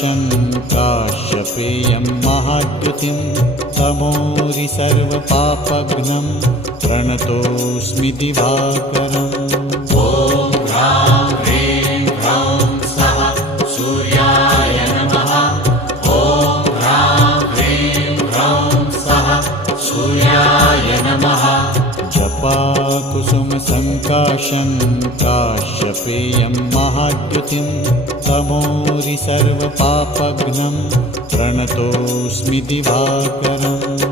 सङ्काशं काश्यपेयं महाद्युतिं तमोरि सर्वपापघ्नं प्रणतोऽस्मि दिवाकरम्। ॐ ह्रां ह्रीं ह्रौं स्वः सूर्याय नमः। ॐ ह्रां ह्रीं ह्रौं स्वः सूर्याय नमः। जपाकुसुमसङ्काशं काश्यपेयं महाद्युतिं तमोरि सर्वपापघ्नं प्रणतोऽस्मि दिवाकरम्।